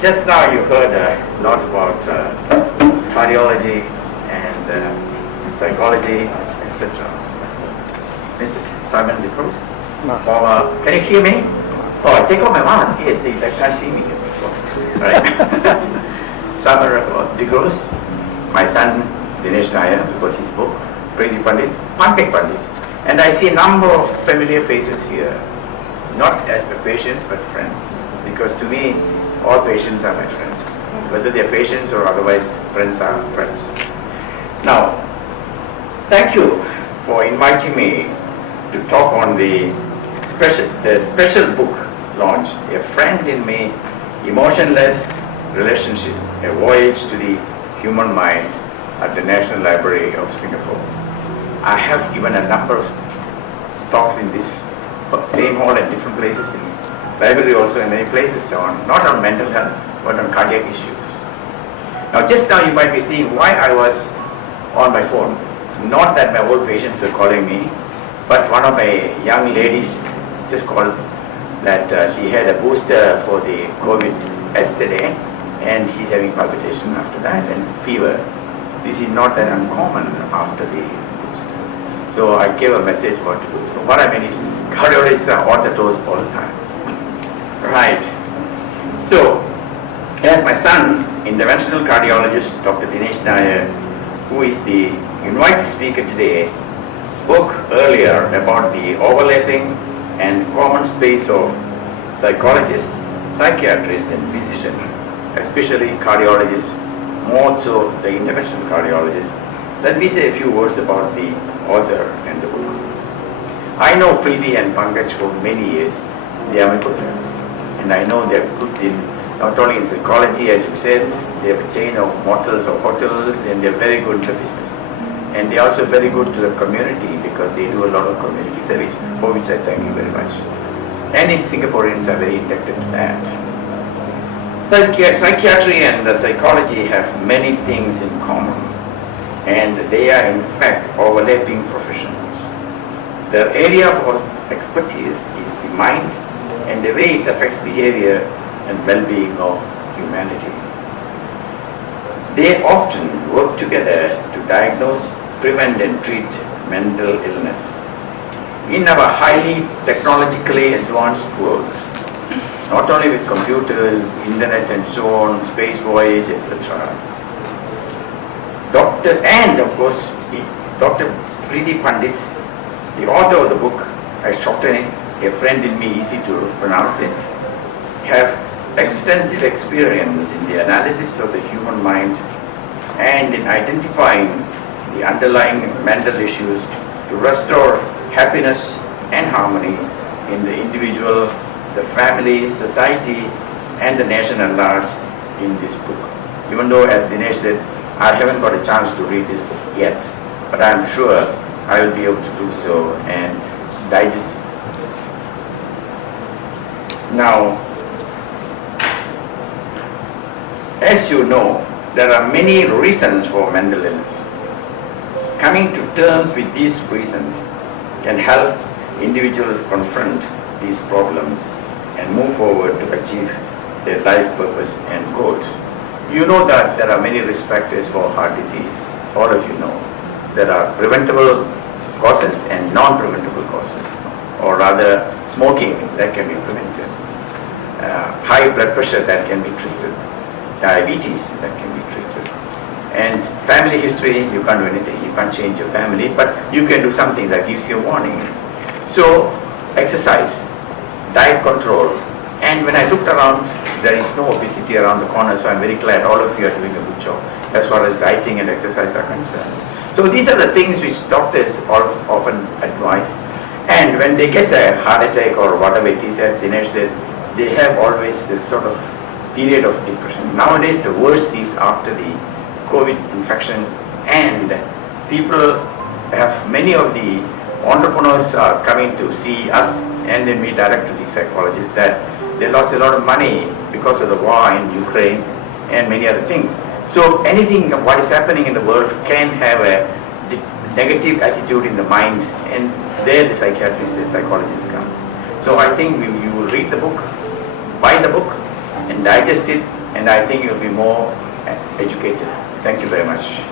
Just now you heard a lot about cardiology and psychology, etc. Mr. Simon DeCruz? Can you hear me? Oh, take off my mask. Yes, they can't see me. Right. Simon DeCruz, my son Dinesh Nair, because his book, Preeti Pandit, Pandit. And I see a number of familiar faces here, not as patients but friends, because to me, all patients are my friends. Whether they are patients or otherwise, friends are friends. Now, thank you for inviting me to talk on the special book launch, A Friend in Me, Emotionless Relationship, a voyage to the human mind at the National Library of Singapore. I have given a number of talks in this same hall at different places, in library also in many places, not on mental health, but on cardiac issues. Now just now you might be seeing why I was on my phone. Not that my old patients were calling me, but one of my young ladies just called that she had a booster for the COVID yesterday and she's having palpitation after that and fever. This is not that uncommon after the booster. So I gave a message what to do. So what I mean is cardiologists are on the toes all the time. Right. So as my son, Interventional Cardiologist Dr. Dinesh Nair, who is the invited speaker today, spoke earlier about the overlapping and common space of psychologists, psychiatrists and physicians, especially cardiologists, more so the interventional cardiologists. Let me say a few words about the author and the book. I know Preeti and Pankaj for many years. They are my good friends. And I know they're good in, not only in psychology, as you said, they have a chain of motels or hotels, and they're very good in the business. And they're also very good to the community because they do a lot of community service, for which I thank you very much. And Singaporeans are very indebted to that. Psychiatry and psychology have many things in common, and they are in fact overlapping professions. The area of expertise is the mind and the way it affects behavior and well-being of humanity. They often work together to diagnose, prevent and treat mental illness. In our highly technologically advanced world, not only with computers, internet and so on, space voyage, etc. Dr. Preeti Pandit, the author of the book, I shortened it, A Friend in Me, easy to pronounce it, have extensive experience in the analysis of the human mind and in identifying the underlying mental issues to restore happiness and harmony in the individual, the family, society, and the nation at large in this book. Even though, as Dinesh said, I haven't got a chance to read this book yet, but I'm sure I will be able to do so and digest it. Now, as you know, there are many reasons for mental illness. Coming to terms with these reasons can help individuals confront these problems and move forward to achieve their life purpose and goals. You know that there are many risk factors for heart disease. All of you know. There are preventable causes and non-preventable causes, or rather smoking that can be prevented, high blood pressure that can be treated, diabetes that can be treated, and family history, you can't do anything, you can't change your family, but you can do something that gives you a warning. So exercise, diet control, and when I looked around, there is no obesity around the corner, so I'm very glad all of you are doing a good job as far as dieting and exercise are concerned. So these are the things which doctors often advise, and when they get a heart attack or whatever it is, as Dinesh said, they have always this sort of period of depression. Nowadays the worst is after the COVID infection, and people have, many of the entrepreneurs are coming to see us and then we direct to the psychologists that they lost a lot of money because of the war in Ukraine and many other things. So anything what is happening in the world can have a negative attitude in the mind, and there the psychiatrists and psychologists come. So I think you will read the book, buy the book and digest it and I think you'll be more educated. Thank you very much.